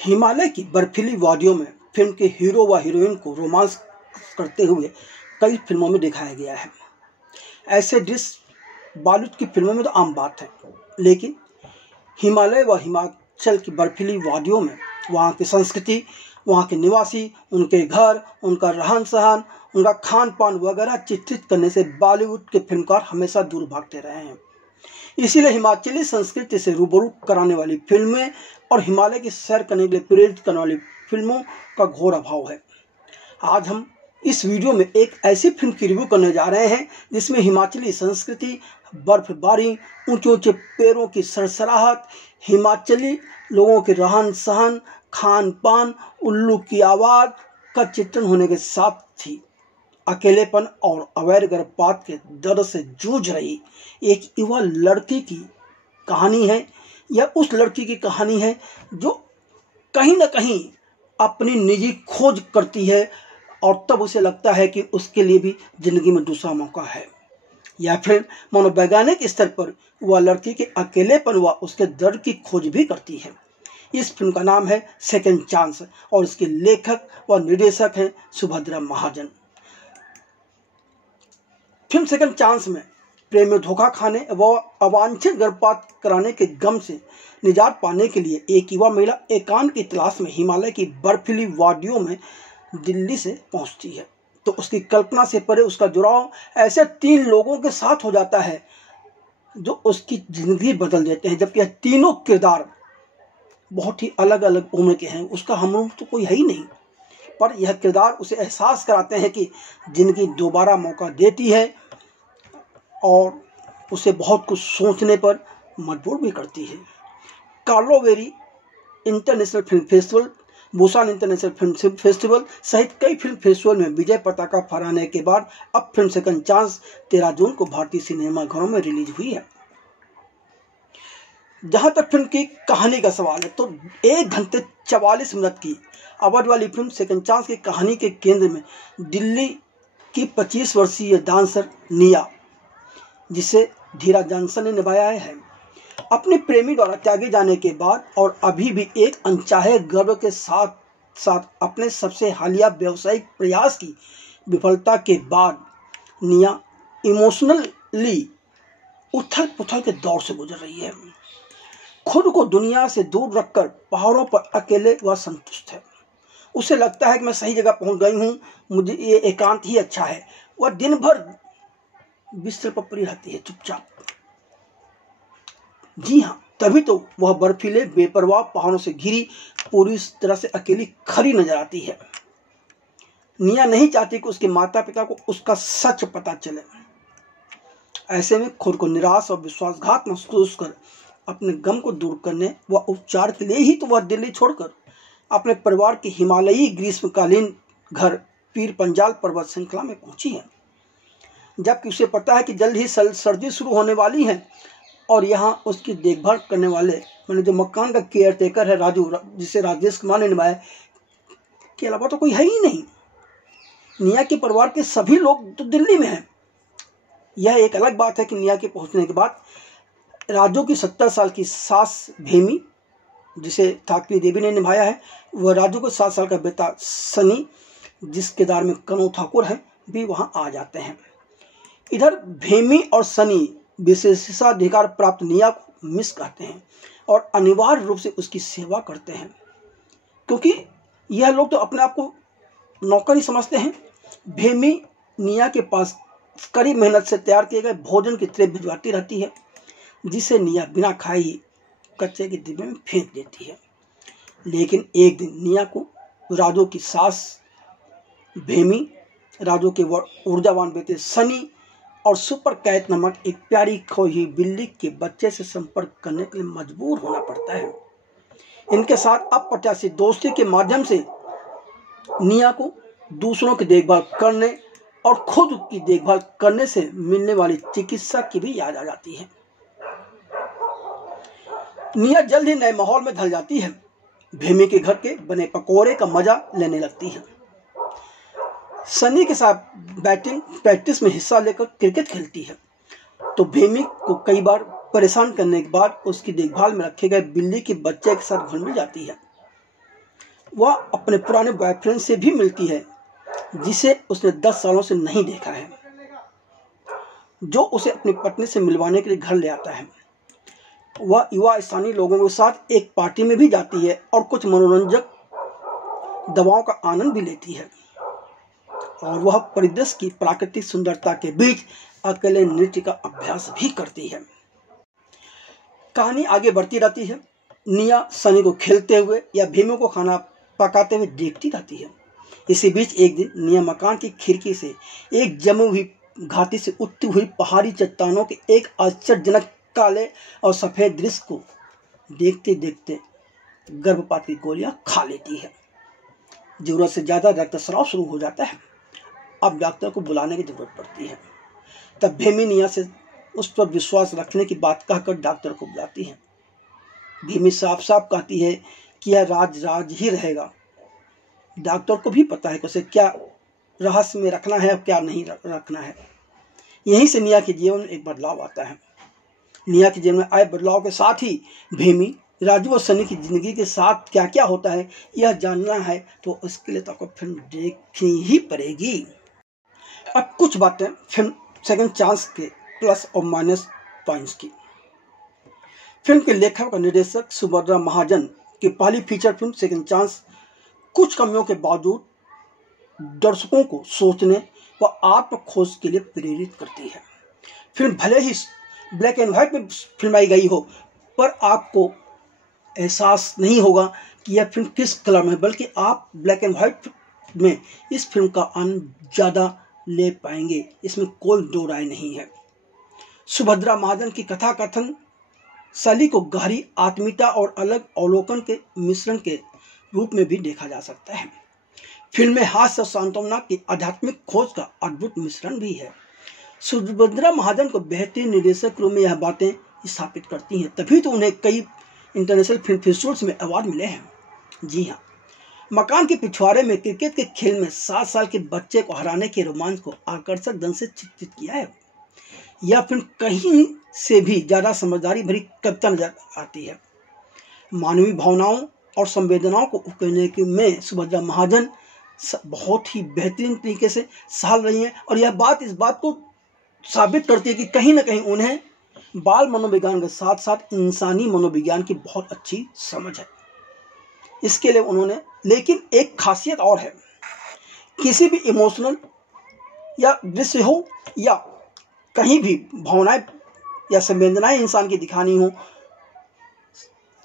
हिमालय की बर्फीली वादियों में फिल्म के हीरो व हीरोइन को रोमांस करते हुए कई फिल्मों में दिखाया गया है। ऐसे दृश्य बॉलीवुड की फिल्मों में तो आम बात है, लेकिन हिमालय व हिमाचल की बर्फीली वादियों में वहाँ की संस्कृति, वहाँ के निवासी, उनके घर, उनका रहन सहन, उनका खान पान वगैरह चित्रित करने से बॉलीवुड के फिल्मकार हमेशा दूर भागते रहे हैं। इसीलिए हिमाचली संस्कृति से रूबरू कराने वाली फिल्में और हिमालय की सैर करने के लिए प्रेरित करने वाली फिल्मों का घोर अभाव है। आज हम इस वीडियो में एक ऐसी फिल्म की रिव्यू करने जा रहे हैं जिसमें हिमाचली संस्कृति, बर्फबारी, ऊंचे ऊंचे पेड़ों की सरसराहट, हिमाचली लोगों के रहन सहन, खान पान, उल्लू की आवाज़ का चित्रण होने के साथ ही अकेलेपन और अवैध गर्भपात के दर्द से जूझ रही एक युवा लड़की की कहानी है। यह उस लड़की की कहानी है जो कहीं ना कहीं अपनी निजी खोज करती है और तब उसे लगता है कि उसके लिए भी जिंदगी में दूसरा मौका है। यह फिल्म मनोवैज्ञानिक स्तर पर वह लड़की के अकेलेपन व उसके दर्द की खोज भी करती है। इस फिल्म का नाम है सेकंड चांस और इसके लेखक व निर्देशक हैं सुभद्रा महाजन। फिल्म सेकंड चांस में प्रेम में धोखा खाने व अवांछित गर्भपात कराने के गम से निजात पाने के लिए एक युवा महिला एकांत की तलाश में हिमालय की बर्फीली वादियों में दिल्ली से पहुंचती है। तो उसकी कल्पना से परे उसका जुड़ाव ऐसे 3 लोगों के साथ हो जाता है जो उसकी जिंदगी बदल देते हैं, जबकि यह तीनों किरदार बहुत ही अलग अलग उम्र के हैं। उसका हम उम्र तो कोई है ही नहीं, पर यह किरदार उसे एहसास कराते हैं कि जिंदगी दोबारा मौका देती है और उसे बहुत कुछ सोचने पर मजबूर भी करती है। Karlovy Vary international film festival, Busan international film festival सहित कई फिल्म फेस्टिवल में विजय पताका फहराने के बाद अब फिल्म सेकंड चांस 13 जून को भारतीय सिनेमाघरों में रिलीज हुई है। जहां तक फिल्म की कहानी का सवाल है तो 1 घंटे 44 मिनट की अवधि वाली फिल्म सेकंड चांस की कहानी के केंद्र में दिल्ली की 25 वर्षीय डांसर निया, जिसे धीरा जॉनसन ने निभाया है, अपने प्रेमी द्वारा त्यागे जाने के बाद और अभी भी एक अनचाहे गर्व के साथ साथ अपने सबसे हालिया व्यावसायिक प्रयास की विफलता के बाद निया इमोशनली उथल पुथल के दौर से गुजर रही है। खुद को दुनिया से दूर रखकर पहाड़ों पर अकेले वह संतुष्ट है। उसे लगता है कि मैं सही जगह पहुंच गई हूं, मुझे ये एकांत ही अच्छा है। वह दिन भर बिस्तर पर पड़ी रहती है चुपचाप। जी हाँ, तभी तो वह बर्फीले बेपरवाह पहाड़ों से घिरी पूरी तरह से अकेली खड़ी नजर आती है। निया नहीं चाहती कि उसके माता पिता को उसका सच पता चले। ऐसे में खुद को निराश और विश्वासघात महसूस कर अपने गम को दूर करने व उपचार के लिए ही तो वह दिल्ली छोड़कर अपने परिवार के हिमालयी ग्रीष्मकालीन घर पीर पंजाल पर्वत श्रृंखला में पहुंची है। जबकि उसे पता है कि जल्द ही सर्दी शुरू होने वाली है और यहाँ उसकी देखभाल करने वाले मैंने जो मकान का केयर टेकर है राजू, जिसे राजेश कुमार ने निभाया, के अलावा तो कोई है ही नहीं। निया के परिवार के सभी लोग तो दिल्ली में हैं। यह एक अलग बात है कि निया के पहुंचने के बाद राजू की 70 साल की सास भेमी, जिसे ठाकरी देवी ने निभाया है, वह राजू को 7 साल का बेटा सनी, जिस किरदार में कनू ठाकुर है, भी वहाँ आ जाते हैं। इधर भेमी और सनी विशेषाधिकार प्राप्त निया को मिस कहते हैं और अनिवार्य रूप से उसकी सेवा करते हैं, क्योंकि यह लोग तो अपने आप को नौकर ही समझते हैं। भेमी निया के पास कड़ी मेहनत से तैयार किए गए भोजन की ट्रे भिजवाती रहती है, जिसे निया बिना खाए ही कच्चे के डिब्बे में फेंक देती है। लेकिन एक दिन निया को राजू की सास भेमी, राजू के ऊर्जावान बेटे सनी और सुपर कैट नामक एक प्यारी खोई हुई बिल्ली के बच्चे से संपर्क करने के लिए मजबूर होना पड़ता है। इनके साथ अप्रत्याशित दोस्ती के माध्यम से निया को दूसरों की देखभाल करने और खुद की देखभाल करने से मिलने वाली चिकित्सा की भी याद आ जाती है। निया जल्द ही नए माहौल में ढल जाती है। भेमी के घर के बने पकौड़े का मजा लेने लगती है। सनी के साथ बैटिंग प्रैक्टिस में हिस्सा लेकर क्रिकेट खेलती है। तो भेमी को कई बार परेशान करने के बाद उसकी देखभाल में रखे गए बिल्ली के बच्चे के साथ घुल मिल जाती है। वह अपने पुराने बॉयफ्रेंड से भी मिलती है जिसे उसने 10 सालों से नहीं देखा है, जो उसे अपनी पत्नी से मिलवाने के लिए घर ले आता है। वह युवा स्थानीय लोगों के साथ एक पार्टी में भी जाती है और कुछ मनोरंजक दवाओं का आनंद भी लेती है, और वह परिदृश्य की प्राकृतिक सुंदरता के बीच अकेले नृत्य का अभ्यास भी करती है। कहानी आगे बढ़ती रहती है। निया सनी को खेलते हुए या भीमू को खाना पकाते हुए देखती रहती है। इसी बीच एक दिन निया मकान की खिड़की से एक जमी हुई घाटी से उठती हुई पहाड़ी चट्टानों के एक आश्चर्यजनक काले और सफेद दृश्य को देखते देखते गर्भपात की गोलियां खा लेती है। जरूरत से ज्यादा रक्तस्राव शुरू हो जाता है। अब डॉक्टर को बुलाने की जरूरत पड़ती है। तब भीमी निया से उस पर विश्वास रखने की बात कहकर डॉक्टर को बुलाती है। भीमी साफ साफ कहती है कि यह राज ही रहेगा। डॉक्टर को भी पता है कि उसे क्या रहस्य में रखना है और क्या नहीं रखना है। यहीं से निया के जीवन में एक बदलाव आता है। निया के जीवन में आए बदलाव के साथ ही भीमी, राजू और सनी की जिंदगी के साथ क्या क्या होता है यह जानना है तो इसके लिए तो आपको फिल्म देखनी ही पड़ेगी। अब कुछ बातें फिल्म सेकंड चांस के प्लस और माइनस पॉइंट्स की। फिल्म के लेखक और निर्देशक सुभद्रा महाजन की पहली फीचर फिल्म सेकंड चांस कुछ कमियों के बावजूद दर्शकों को सोचने व आत्म खोज के लिए प्रेरित करती है। फिल्म भले ही ब्लैक एंड व्हाइट में फिल्माई गई हो, पर आपको एहसास नहीं होगा कि यह फिल्म किस कलर में है, बल्कि आप ब्लैक एंड व्हाइट में इस फिल्म का आनंद ज़्यादा ले पाएंगे। इसमें कोई दो राय नहीं है। सुभद्रा महाजन की कथा कथन शैली को गहरी आत्मीयता और अलग अवलोकन के मिश्रण के रूप में भी देखा जा सकता है। फिल्म में हास्य और सांत्वना की आध्यात्मिक खोज का अद्भुत मिश्रण भी है। सुभद्रा महाजन को बेहतरीन निर्देशक के रूप में यह बातें स्थापित करती हैं, तभी तो उन्हें कई इंटरनेशनल फिल्म फेस्टिवल्स में अवार्ड मिले हैं। जी हाँ, मकान के पिछवाड़े में क्रिकेट के खेल में 7 साल के बच्चे को हराने के रोमांच को आकर्षक ढंग से चित्रित किया है। यह फिल्म कहीं से भी ज़्यादा समझदारी भरी कविता नजर आती है। मानवीय भावनाओं और संवेदनाओं को उकेरने में सुभद्रा महाजन बहुत ही बेहतरीन तरीके से संभाल रही हैं, और यह बात इस बात को साबित करती है कि कहीं ना कहीं उन्हें बाल मनोविज्ञान के साथ साथ इंसानी मनोविज्ञान की बहुत अच्छी समझ है। इसके लिए उन्होंने, लेकिन एक खासियत और है, किसी भी इमोशनल या दृश्य हो या कहीं भी भावनाएं या संवेदनाएं इंसान की दिखानी हो,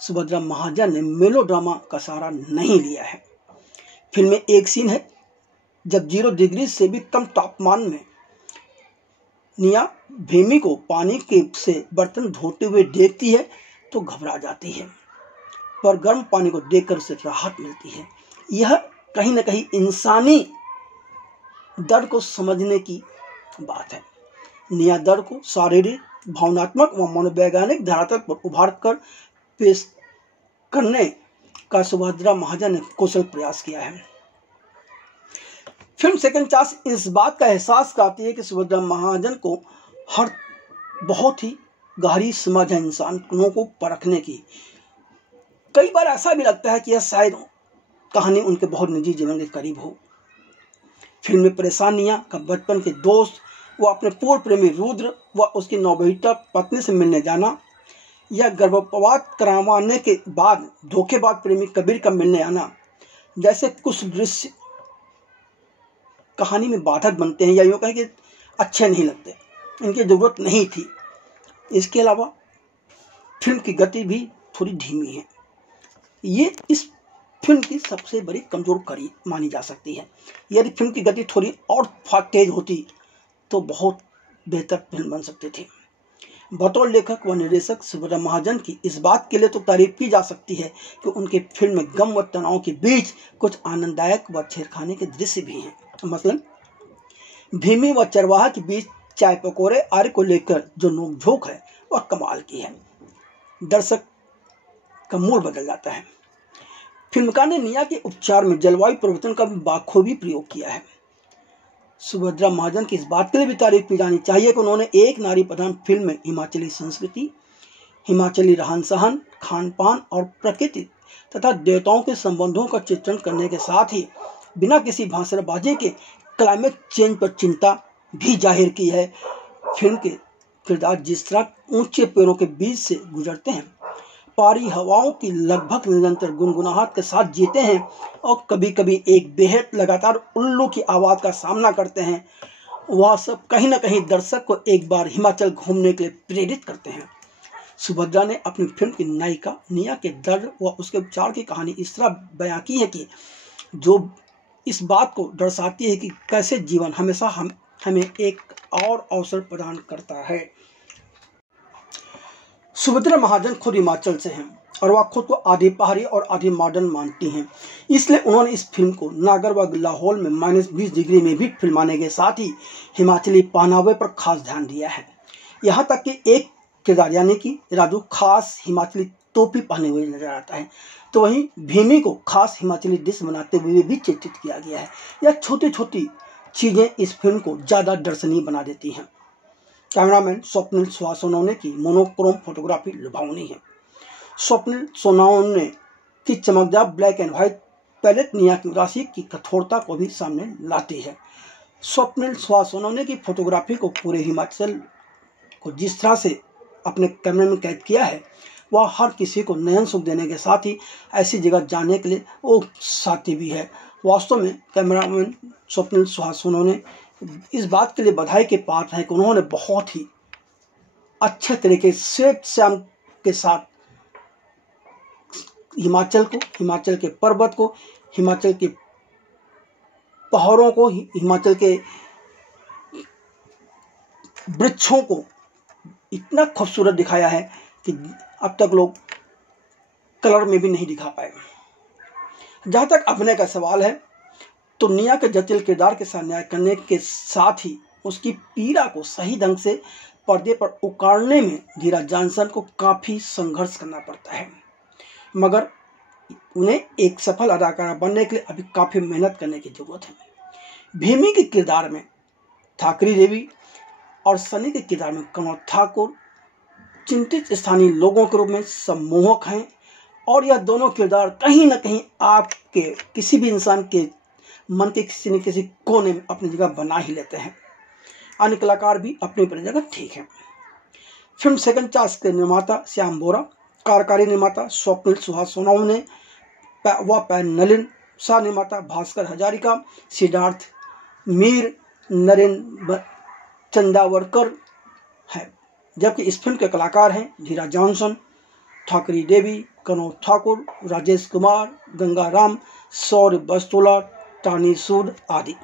सुभद्रा महाजन ने मेलोड्रामा का सहारा नहीं लिया है। फिल्म में एक सीन है जब 0 डिग्री से भी कम तापमान में निया भीमी को पानी के से बर्तन धोते हुए देखती है तो घबरा जाती है, पर गर्म पानी को देखकर उसे राहत मिलती है। यह कहीं ना कहीं इंसानी दर्द को समझने की बात है। निया दर्द को शारीरिक, भावनात्मक व मनोवैज्ञानिक धरातल पर उभार कर पेश करने का सुभद्रा महाजन ने कुशल प्रयास किया है। फिल्म सेकंड चांस इस बात का एहसास कराती है कि सुभद्रा महाजन को हर बहुत ही गहरी समझ है इंसानों को परखने की। कई बार ऐसा भी लगता है कि यह शायद कहानी उनके बहुत निजी जीवन के करीब हो। फिल्म में परेशान निया का बचपन के दोस्त व अपने पूर्व प्रेमी रुद्र व उसकी नवविवाहिता पत्नी से मिलने जाना, या गर्भपात करवाने के बाद धोखेबाज प्रेमी कबीर का मिलने आना जैसे कुछ दृश्य कहानी में बाधक बनते हैं, या यूँ कहें कि अच्छे नहीं लगते, इनकी ज़रूरत नहीं थी। इसके अलावा फिल्म की गति भी थोड़ी धीमी है। ये इस फिल्म की सबसे बड़ी कमजोर कड़ी मानी जा सकती है। यदि फिल्म की गति थोड़ी और तेज होती तो बहुत बेहतर फिल्म बन सकती थी। बतौर लेखक व निर्देशक सुभद्रा महाजन की इस बात के लिए तो तारीफ की जा सकती है कि उनके फिल्म में गम व तनाव के बीच कुछ आनंददायक व छेड़खानी के दृश्य भी हैं। मसलन भीमी व चरवाहा के बीच चाय पकौड़े आर्य को लेकर जो नोकझोंक है वह कमाल की है। दर्शक का मूड बदल जाता है। फिल्मकार ने निया के उपचार में जलवायु परिवर्तन का भी बाखूबी प्रयोग किया है। सुभद्रा महाजन की इस बात के लिए भी तारीफ की जानी चाहिए कि उन्होंने एक नारी प्रधान फिल्म में हिमाचली संस्कृति, हिमाचली रहन सहन, खान पान और प्रकृति तथा देवताओं के संबंधों का चित्रण करने के साथ ही बिना किसी भाषणबाजी के क्लाइमेट चेंज पर चिंता भी जाहिर की है। फिल्म के किरदार जिस तरह ऊंचे पेड़ों के बीच से गुजरते हैं, पारी हवाओं की लगभग निरंतर गुनगुनाहट के साथ जीते हैं और कभी कभी एक बेहद लगातार उल्लू की आवाज़ का सामना करते हैं, वह सब कहीं न कहीं दर्शक को एक बार हिमाचल घूमने के लिए प्रेरित करते हैं। सुभद्रा ने अपनी फिल्म की नायिका निया के दर्द व उसके उपचार की कहानी इस तरह बयां की है कि जो इस बात को दर्शाती है कि कैसे जीवन हमेशा हमें एक और अवसर प्रदान करता है। सुभद्रा महाजन खुद हिमाचल से हैं और वह खुद को आधी पहाड़ी और आधी मॉडर्न मानती हैं, इसलिए उन्होंने इस फिल्म को नागर व लाहौल में -20 डिग्री में भी फिल्माने के साथ ही हिमाचली पहनावे पर खास ध्यान दिया है। यहाँ तक कि एक किरदार यानी कि राजू खास हिमाचली टोपी पहने हुए नजर आता है, तो वहीं भीमी को खास हिमाचली डिश बनाते हुए भी चित्रित किया गया है। यह छोटी छोटी चीज़ें इस फिल्म को ज़्यादा दर्शनीय बना देती हैं। कैमरामैन स्वप्निल सोनावने की मोनोक्रोम फोटोग्राफी लुभावनी है। स्वप्निल सोनावने की चमकदार ब्लैक एंड व्हाइट पैलेट निया की उदासी की कठोरता को भी सामने लाती है। स्वप्निल सोनावने की फोटोग्राफी को पूरे हिमाचल को जिस तरह से अपने कैमरे में कैद किया है, वह हर किसी को नयन सुख देने के साथ ही ऐसी जगह जाने के लिए वो साथी भी है। वास्तव में कैमरामैन स्वप्निल सोनावने इस बात के लिए बधाई के पात्र हैं कि उन्होंने बहुत ही अच्छे तरीके से श्याम के साथ हिमाचल को, हिमाचल के पर्वत को, हिमाचल के पहाड़ों को, हिमाचल के वृक्षों को इतना खूबसूरत दिखाया है कि अब तक लोग कलर में भी नहीं दिखा पाए। जहाँ तक अभिनय का सवाल है तो निया के जटिल किरदार के साथ न्याय करने के साथ ही उसकी पीड़ा को सही ढंग से पर्दे पर उतारने में धीरा जॉनसन को काफ़ी संघर्ष करना पड़ता है, मगर उन्हें एक सफल अदाकारा बनने के लिए अभी काफ़ी मेहनत करने की जरूरत है। भीमी के किरदार में ठाकरी देवी और सनी के किरदार में कनौज ठाकुर चिंतित स्थानीय लोगों के रूप में सम्मोहक हैं और यह दोनों किरदार कहीं ना कहीं आपके किसी भी इंसान के मन के किसी न किसी कोने में अपनी जगह बना ही लेते हैं। अन्य कलाकार भी अपनी अपनी जगह ठीक हैं। फिल्म सेकंड चांस के निर्माता श्याम बोरा, कार्यकारी निर्माता स्वप्निल सोनावने व नलिन, सह निर्माता भास्कर हजारिका, सिद्धार्थ मीर, नरेंद्र चंदावरकर है, जबकि इस फिल्म के कलाकार हैं धीरा जॉनसन, ठाकरी देवी, कनौज ठाकुर, राजेश कुमार, गंगा राम, सौर्य बस्तोला, टानी सूद आदि।